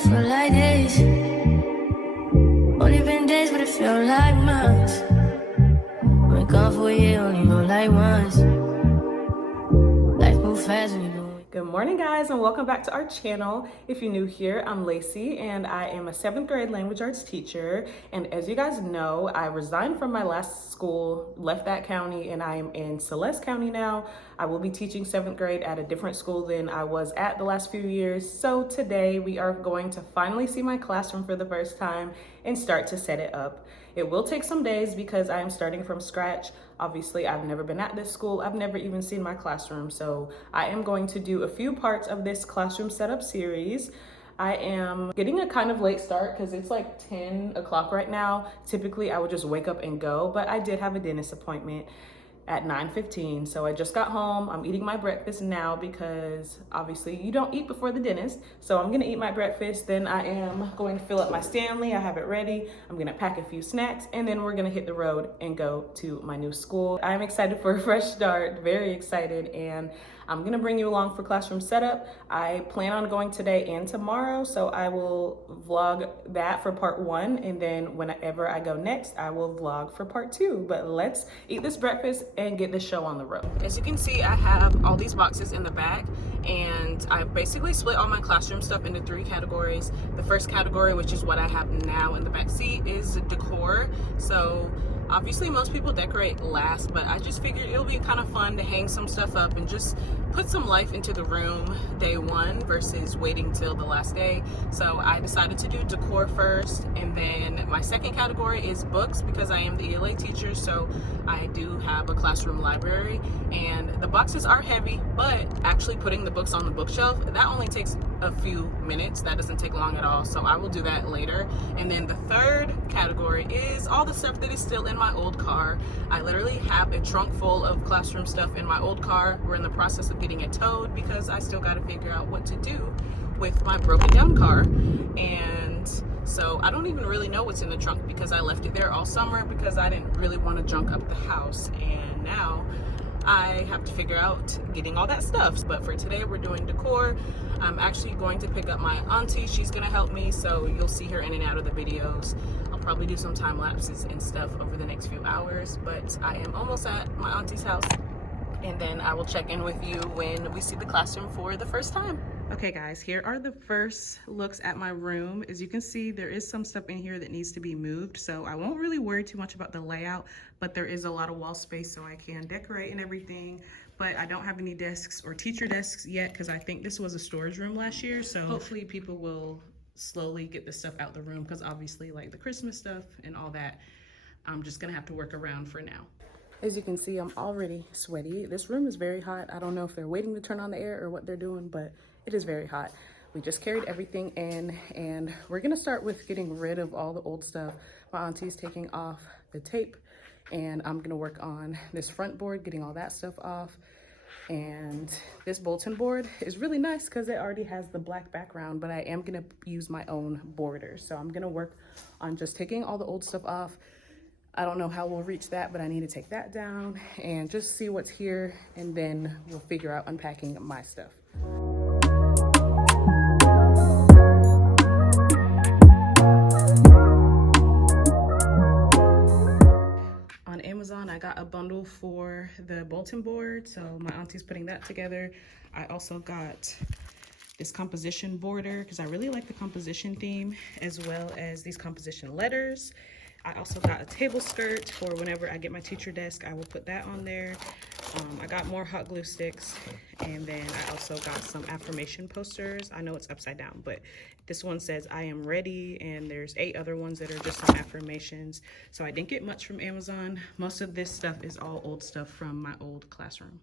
it feel like days. Only been days, but it feel like months. Been gone for a year, only know like once. Life move fast when you do. Good morning, guys, and welcome back to our channel. If you're new here, I'm Lacey, and I am a 7th grade language arts teacher. And as you guys know, I resigned from my last school, left that county, and I am in Celeste County now. I will be teaching 7th grade at a different school than I was at the last few years. So today we are going to finally see my classroom for the first time and start to set it up. It will take some days because I am starting from scratch. Obviously, I've never been at this school. I've never even seen my classroom. So I am going to do a few parts of this classroom setup series. I am getting a kind of late start because it's like 10 o'clock right now. Typically, I would just wake up and go, but I did have a dentist appointment at 9:15. So I just got home. I'm eating my breakfast now because obviously you don't eat before the dentist. So I'm gonna eat my breakfast. Then I am going to fill up my Stanley. I have it ready. I'm gonna pack a few snacks and then we're gonna hit the road and go to my new school. I'm excited for a fresh start, very excited. And I'm gonna bring you along for classroom setup. I plan on going today and tomorrow. So I will vlog that for part 1. And then whenever I go next, I will vlog for part 2. But let's eat this breakfast and get this show on the road. As you can see, I have all these boxes in the back, and I've basically split all my classroom stuff into 3 categories. The first category, which is what I have now in the back seat, is decor. So obviously most people decorate last, but I just figured it'll be kind of fun to hang some stuff up and just put some life into the room day 1 versus waiting till the last day. So I decided to do decor first, and then my second category is books because I am the ELA teacher, so I do have a classroom library, and the boxes are heavy, but actually putting the books on the bookshelf, that only takes a few minutes. That doesn't take long at all, so I will do that later. And then the third category is all the stuff that is still in my old car. I literally have a trunk full of classroom stuff in my old car. We're in the process of getting it towed because I still got to figure out what to do with my broken down car. And so I don't even really know what's in the trunk because I left it there all summer because I didn't really want to junk up the house, and now I have to figure out getting all that stuff. But for today, we're doing decor. I'm actually going to pick up my auntie. She's gonna help me, so you'll see her in and out of the videos. I'll probably do some time lapses and stuff over the next few hours, but I am almost at my auntie's house, and then I will check in with you when we see the classroom for the first time. Okay guys, here are the first looks at my room. As you can see, there is some stuff in here that needs to be moved, so I won't really worry too much about the layout, but there is a lot of wall space so I can decorate and everything. But I don't have any desks or teacher desks yet because I think this was a storage room last year, so hopefully people will slowly get the stuff out the room because obviously like the Christmas stuff and all that, I'm just gonna have to work around for now. As you can see, I'm already sweaty. This room is very hot. I don't know if they're waiting to turn on the air or what they're doing, but it is very hot. We just carried everything in, and we're gonna start with getting rid of all the old stuff. My auntie's taking off the tape, and I'm gonna work on this front board, getting all that stuff off. And this bulletin board is really nice because it already has the black background, but I am gonna use my own border. So I'm gonna work on just taking all the old stuff off. I don't know how we'll reach that, but I need to take that down and just see what's here, and then we'll figure out unpacking my stuff. On Amazon, I got a bundle for the bulletin board, so my auntie's putting that together. I also got this composition border because I really like the composition theme, as well as these composition letters. I also got a table skirt for whenever I get my teacher desk, I will put that on there. I got more hot glue sticks, and then I also got some affirmation posters. I know it's upside down, but this one says I am ready, and there's 8 other ones that are just some affirmations. So I didn't get much from Amazon. Most of this stuff is all old stuff from my old classroom.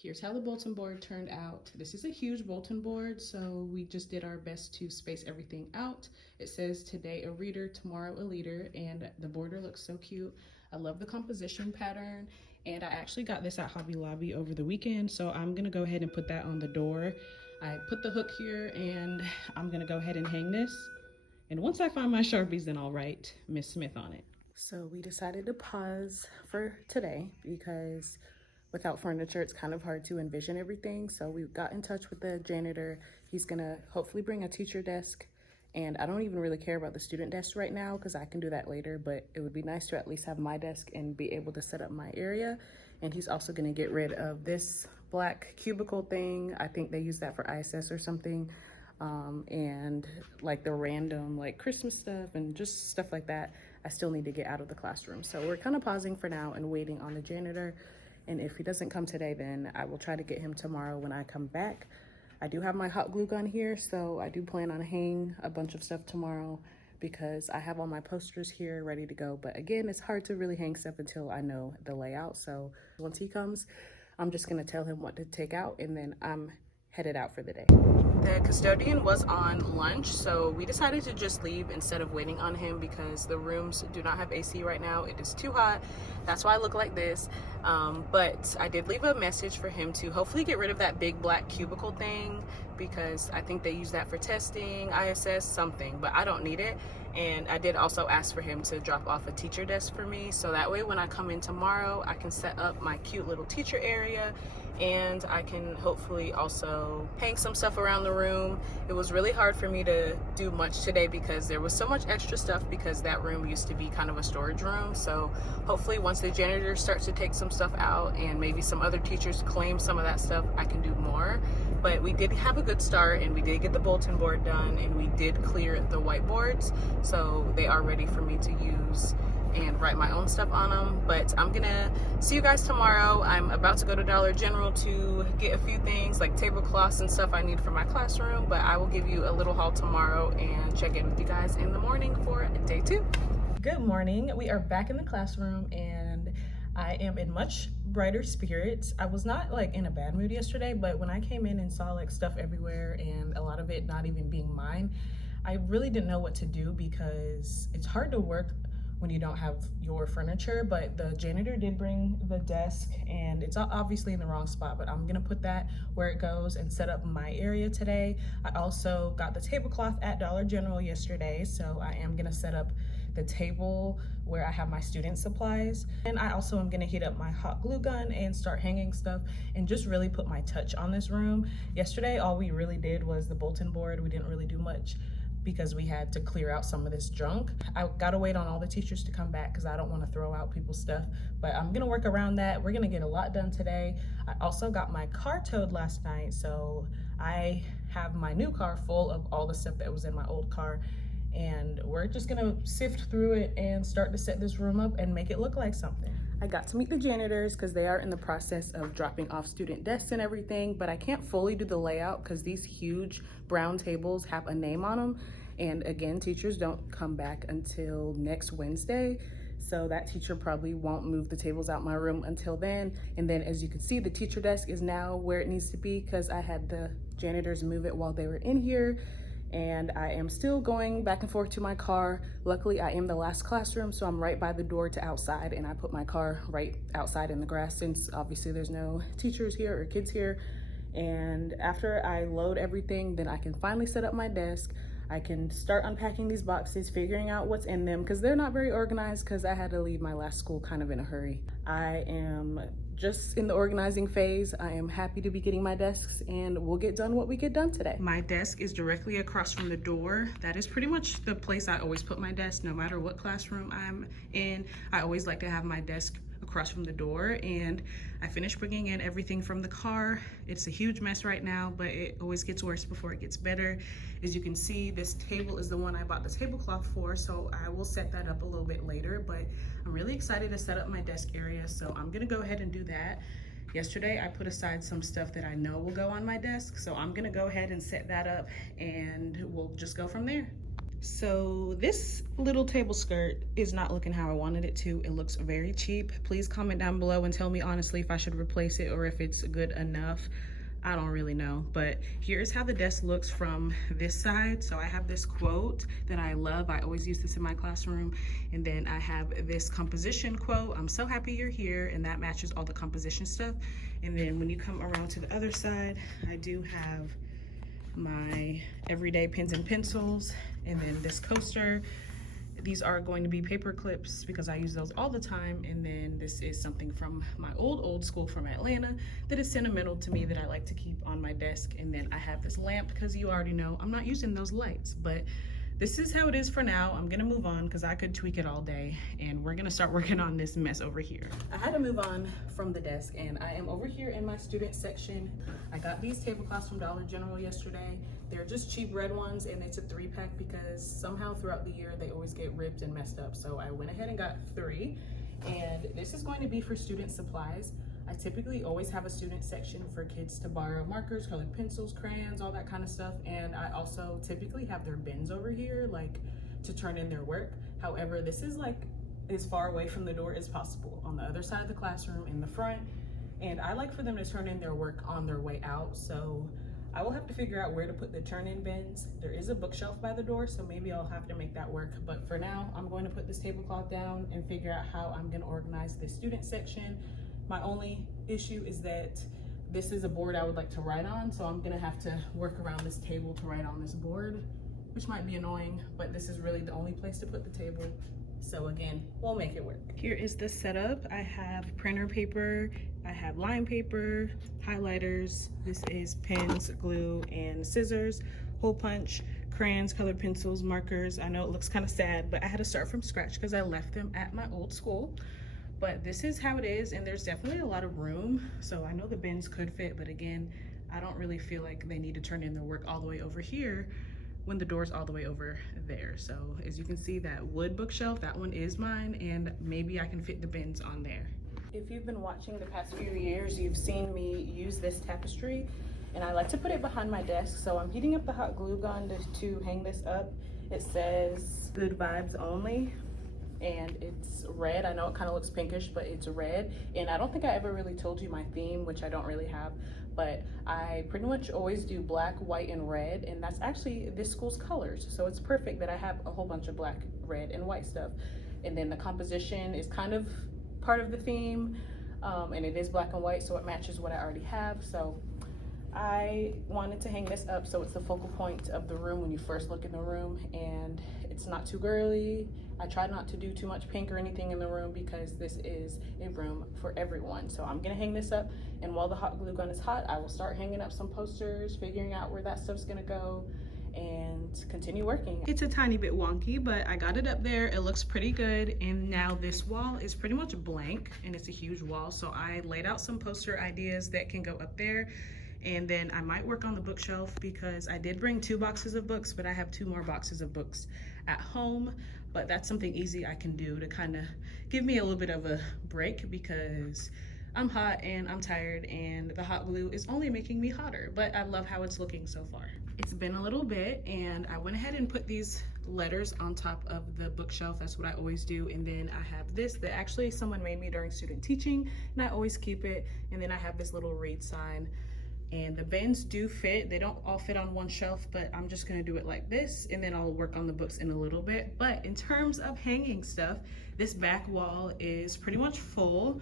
Here's how the bulletin board turned out. This is a huge bulletin board, so we just did our best to space everything out. It says today a reader, tomorrow a leader, and the border looks so cute. I love the composition pattern, and I actually got this at Hobby Lobby over the weekend, so I'm gonna go ahead and put that on the door. I put the hook here, and I'm gonna go ahead and hang this. And once I find my Sharpies, then I'll write Miss Smith on it. So we decided to pause for today because without furniture, it's kind of hard to envision everything. So we got in touch with the janitor. He's gonna hopefully bring a teacher desk. And I don't even really care about the student desk right now because I can do that later, but it would be nice to at least have my desk and be able to set up my area. And he's also gonna get rid of this black cubicle thing. I think they use that for ISS or something. And like the random like Christmas stuff and just stuff like that, I still need to get out of the classroom. So we're kind of pausing for now and waiting on the janitor. And if he doesn't come today, then I will try to get him tomorrow when I come back. I do have my hot glue gun here, so I do plan on hanging a bunch of stuff tomorrow because I have all my posters here ready to go. But again, it's hard to really hang stuff until I know the layout. So once he comes, I'm just gonna tell him what to take out and then I'm headed out for the day. The custodian was on lunch, so we decided to just leave instead of waiting on him because the rooms do not have AC right now. It is too hot. That's why I look like this. But I did leave a message for him to hopefully get rid of that big black cubicle thing because I think they use that for testing, ISS, something, but I don't need it. And I did also ask for him to drop off a teacher desk for me, so that way when I come in tomorrow, I can set up my cute little teacher area and I can hopefully also hang some stuff around the room. It was really hard for me to do much today because there was so much extra stuff because that room used to be kind of a storage room. So hopefully once the janitor starts to take some stuff out and maybe some other teachers claim some of that stuff, I can do more. But we did have a good start and we did get the bulletin board done and we did clear the whiteboards. So they are ready for me to use and write my own stuff on them. But I'm gonna see you guys tomorrow. I'm about to go to Dollar General to get a few things like tablecloths and stuff I need for my classroom, but I will give you a little haul tomorrow and check in with you guys in the morning for day 2. Good morning. We are back in the classroom and I am in much brighter spirits. I was not like in a bad mood yesterday, but when I came in and saw like stuff everywhere and a lot of it not even being mine, I really didn't know what to do because it's hard to work when you don't have your furniture. But the janitor did bring the desk and it's obviously in the wrong spot, but I'm gonna put that where it goes and set up my area today. I also got the tablecloth at Dollar General yesterday, so I am gonna set up the table where I have my student supplies. And I also am gonna heat up my hot glue gun and start hanging stuff and just really put my touch on this room. Yesterday, all we really did was the bulletin board. We didn't really do much because we had to clear out some of this junk. I gotta wait on all the teachers to come back because I don't want to throw out people's stuff, but I'm gonna work around that. We're gonna get a lot done today. I also got my car towed last night, so I have my new car full of all the stuff that was in my old car, and we're just gonna sift through it and start to set this room up and make it look like something. I got to meet the janitors because they are in the process of dropping off student desks and everything, but I can't fully do the layout because these huge brown tables have a name on them. And again, teachers don't come back until next Wednesday. So that teacher probably won't move the tables out my room until then. And then as you can see, the teacher desk is now where it needs to be because I had the janitors move it while they were in here. And I am still going back and forth to my car. Luckily, I am the last classroom, so I'm right by the door to outside, and I put my car right outside in the grass since obviously there's no teachers here or kids here. And after I load everything, then I can finally set up my desk. I can start unpacking these boxes, figuring out what's in them because they're not very organized because I had to leave my last school kind of in a hurry. I am just in the organizing phase. I am happy to be getting my desks and we'll get done what we get done today. My desk is directly across from the door. That is pretty much the place I always put my desk no matter what classroom I'm in. I always like to have my desk across from the door, and I finished bringing in everything from the car. It's a huge mess right now, but it always gets worse before it gets better. As you can see, this table is the one I bought the tablecloth for, so I will set that up a little bit later, but I'm really excited to set up my desk area, so I'm gonna go ahead and do that. Yesterday, I put aside some stuff that I know will go on my desk, so I'm gonna go ahead and set that up and we'll just go from there. So this little table skirt is not looking how I wanted it to. It looks very cheap. Please comment down below and tell me honestly if I should replace it or if it's good enough. I don't really know, but here's how the desk looks from this side. So I have this quote that I love. I always use this in my classroom. And then I have this composition quote, "I'm so happy you're here," and that matches all the composition stuff. And then when you come around to the other side, I do have my everyday pens and pencils, and then this coaster. These are going to be paper clips because I use those all the time. And then this is something from my old school from Atlanta that is sentimental to me that I like to keep on my desk. And then I have this lamp because you already know I'm not using those lights, but this is how it is for now. I'm gonna move on because I could tweak it all day, and we're gonna start working on this mess over here. I had to move on from the desk, and I am over here in my student section. I got these tablecloths from Dollar General yesterday. They're just cheap red ones, and it's a 3-pack because somehow throughout the year they always get ripped and messed up. So I went ahead and got 3, and this is going to be for student supplies. I typically always have a student section for kids to borrow markers, colored pencils, crayons, all that kind of stuff. And I also typically have their bins over here, like to turn in their work. However, this is like as far away from the door as possible, on the other side of the classroom in the front. And I like for them to turn in their work on their way out. So I will have to figure out where to put the turn-in bins. There is a bookshelf by the door, so maybe I'll have to make that work. But for now, I'm going to put this tablecloth down and figure out how I'm gonna organize the student section. My only issue is that this is a board I would like to write on, so I'm gonna have to work around this table to write on this board, which might be annoying, but this is really the only place to put the table. So again, we'll make it work. Here is the setup. I have printer paper, I have line paper, highlighters, this is pens, glue, and scissors, hole punch, crayons, colored pencils, markers. I know it looks kind of sad, but I had to start from scratch because I left them at my old school. But this is how it is, and there's definitely a lot of room. So I know the bins could fit, but again, I don't really feel like they need to turn in their work all the way over here when the door's all the way over there. So as you can see, that wood bookshelf, that one is mine, and maybe I can fit the bins on there. If you've been watching the past few years, you've seen me use this tapestry, and I like to put it behind my desk. So I'm heating up the hot glue gun to hang this up. It says good vibes only, and it's red. I know it kind of looks pinkish, but it's red. And I don't think I ever really told you my theme, which I don't really have, but I pretty much always do black, white, and red, and that's actually this school's colors. So it's perfect that I have a whole bunch of black, red, and white stuff. And then the composition is kind of part of the theme, and it is black and white, so it matches what I already have. So I wanted to hang this up so it's the focal point of the room when you first look in the room, and it's not too girly. I try not to do too much pink or anything in the room because this is a room for everyone. So I'm gonna hang this up, and while the hot glue gun is hot, I will start hanging up some posters, figuring out where that stuff's gonna go, and continue working. It's a tiny bit wonky, but I got it up there. It looks pretty good. And now this wall is pretty much blank, and it's a huge wall. So I laid out some poster ideas that can go up there. And then I might work on the bookshelf because I did bring 2 boxes of books, but I have 2 more boxes of books at home. But that's something easy I can do to kind of give me a little bit of a break because I'm hot and I'm tired, and the hot glue is only making me hotter, but I love how it's looking so far. It's been a little bit, and I went ahead and put these letters on top of the bookshelf. That's what I always do. And then I have this that actually someone made me during student teaching, and I always keep it. And then I have this little read sign. And the bins do fit. They don't all fit on one shelf, but I'm just gonna do it like this, and then I'll work on the books in a little bit. But in terms of hanging stuff, this back wall is pretty much full.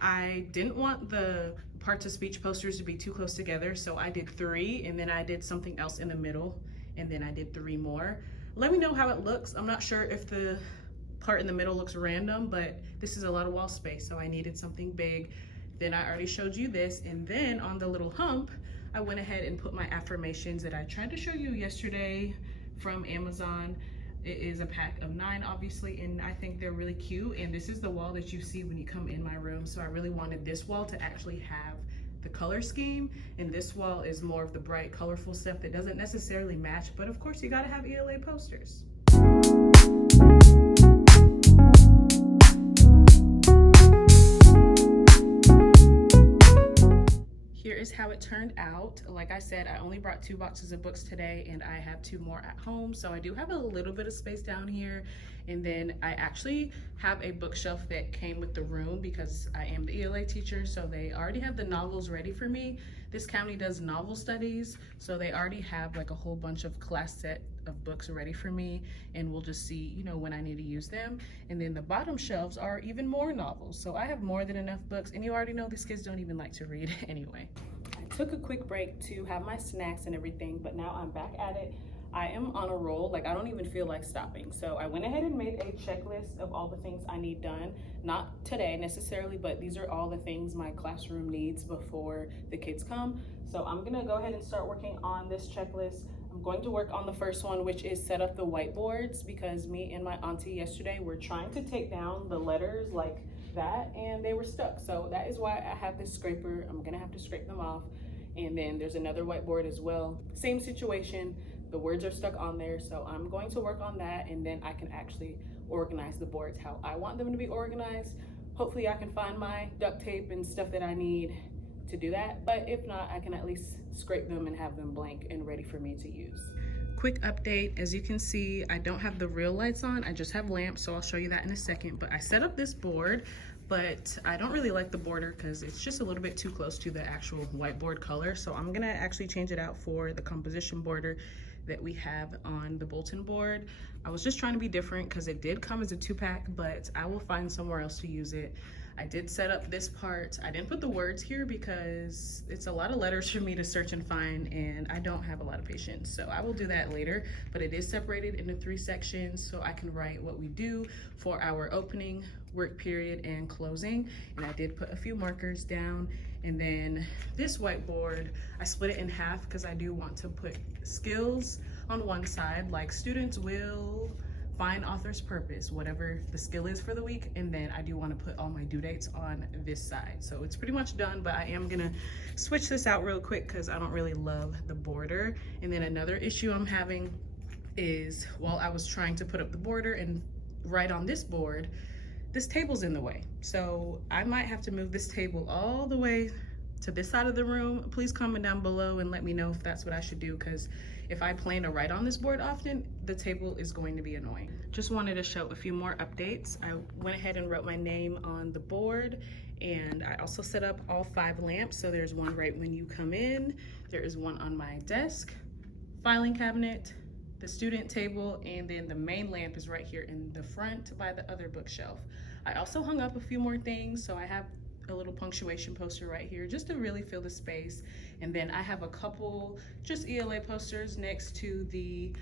I didn't want the parts of speech posters to be too close together, so I did 3, and then I did something else in the middle, and then I did 3 more. Let me know how it looks. I'm not sure if the part in the middle looks random, but this is a lot of wall space, so I needed something big. Then I already showed you this, and then on the little hump, I went ahead and put my affirmations that I tried to show you yesterday from Amazon. It is a pack of 9, obviously, and I think they're really cute. And this is the wall that you see when you come in my room. So I really wanted this wall to actually have the color scheme, and this wall is more of the bright, colorful stuff that doesn't necessarily match, but of course you gotta have ELA posters. Here is how it turned out. Like I said, I only brought 2 boxes of books today, and I have 2 more at home. So I do have a little bit of space down here. And then I actually have a bookshelf that came with the room because I am the ELA teacher. So they already have the novels ready for me. This county does novel studies. So they already have like a whole bunch of class set of books ready for me, and we'll just see, you know, when I need to use them. And then the bottom shelves are even more novels. So I have more than enough books, and you already know these kids don't even like to read anyway. I took a quick break to have my snacks and everything, but now I'm back at it. I am on a roll, like I don't even feel like stopping. So I went ahead and made a checklist of all the things I need done. Not today necessarily, but these are all the things my classroom needs before the kids come. So I'm gonna go ahead and start working on this checklist. I'm going to work on the first one, which is set up the whiteboards, because me and my auntie yesterday were trying to take down the letters like that and they were stuck. So that is why I have this scraper. I'm gonna have to scrape them off. And then there's another whiteboard as well. Same situation, the words are stuck on there. So I'm going to work on that, and then I can actually organize the boards how I want them to be organized. Hopefully I can find my duct tape and stuff that I need to do that. But if not, I can at least scrape them and have them blank and ready for me to use. Quick update, as you can see, I don't have the real lights on, I just have lamps, so I'll show you that in a second. But I set up this board, but I don't really like the border because it's just a little bit too close to the actual whiteboard color. So I'm gonna actually change it out for the composition border that we have on the bulletin board. I was just trying to be different because it did come as a 2-pack, but I will find somewhere else to use it. I did set up this part. I didn't put the words here because it's a lot of letters for me to search and find, and I don't have a lot of patience. So I will do that later, but it is separated into 3 sections so I can write what we do for our opening, work period, and closing. And I did put a few markers down. And then this whiteboard, I split it in half because I do want to put skills on one side, like students will find author's purpose, whatever the skill is for the week. And then I do want to put all my due dates on this side. So it's pretty much done, but I am gonna switch this out real quick because I don't really love the border. And then another issue I'm having is while I was trying to put up the border and write on this board, this table's in the way. So I might have to move this table all the way to this side of the room. Please comment down below and let me know if that's what I should do, because if I plan to write on this board often, the table is going to be annoying. Just wanted to show a few more updates. I went ahead and wrote my name on the board, and I also set up all 5 lamps. So there's one right when you come in, there is one on my desk, filing cabinet, the student table, and then the main lamp is right here in the front by the other bookshelf. I also hung up a few more things, so I have a little punctuation poster right here just to really fill the space. And then I have a couple just ELA posters next to the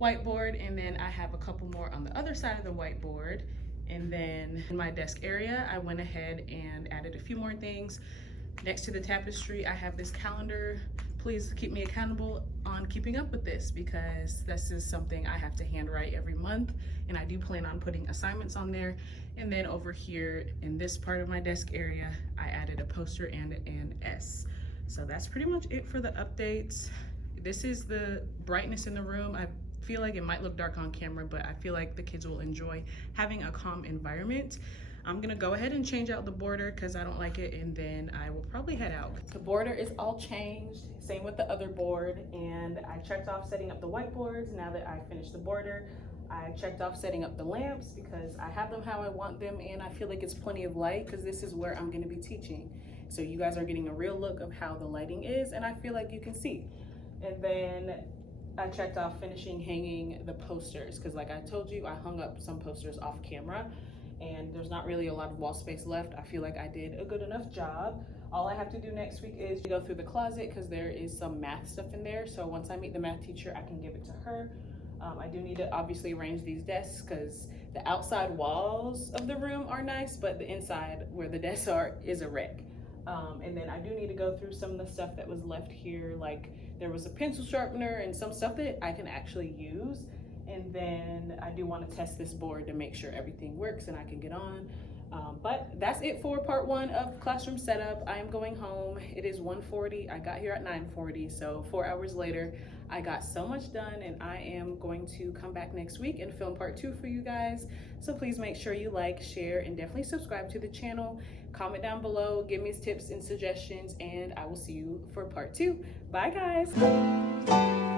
whiteboard, and then I have a couple more on the other side of the whiteboard. And then in my desk area, I went ahead and added a few more things. Next to the tapestry, I have this calendar. Please keep me accountable on keeping up with this, because this is something I have to handwrite every month, and I do plan on putting assignments on there. And then over here in this part of my desk area, I added a poster and an S. So that's pretty much it for the updates. This is the brightness in the room. I feel like it might look dark on camera, but I feel like the kids will enjoy having a calm environment. I'm gonna go ahead and change out the border because I don't like it, and then I will probably head out. The border is all changed, same with the other board, and I checked off setting up the whiteboards. Now that I finished the border, I checked off setting up the lamps because I have them how I want them, and I feel like it's plenty of light because this is where I'm gonna be teaching. So you guys are getting a real look of how the lighting is, and I feel like you can see. And then I checked off finishing hanging the posters because, like I told you, I hung up some posters off camera, and there's not really a lot of wall space left. I feel like I did a good enough job. All I have to do next week is go through the closet because there is some math stuff in there. So once I meet the math teacher, I can give it to her. I do need to obviously arrange these desks because the outside walls of the room are nice, but the inside where the desks are is a wreck. And then I do need to go through some of the stuff that was left here. Like there was a pencil sharpener and some stuff that I can actually use. And then I do want to test this board to make sure everything works and I can get on. But that's it for part 1 of classroom setup. I am going home. It is 1:40. I got here at 9:40, so 4 hours later. I got so much done, and I am going to come back next week and film part 2 for you guys. So please make sure you like, share, and definitely subscribe to the channel. Comment down below, give me tips and suggestions, and I will see you for part 2. Bye guys.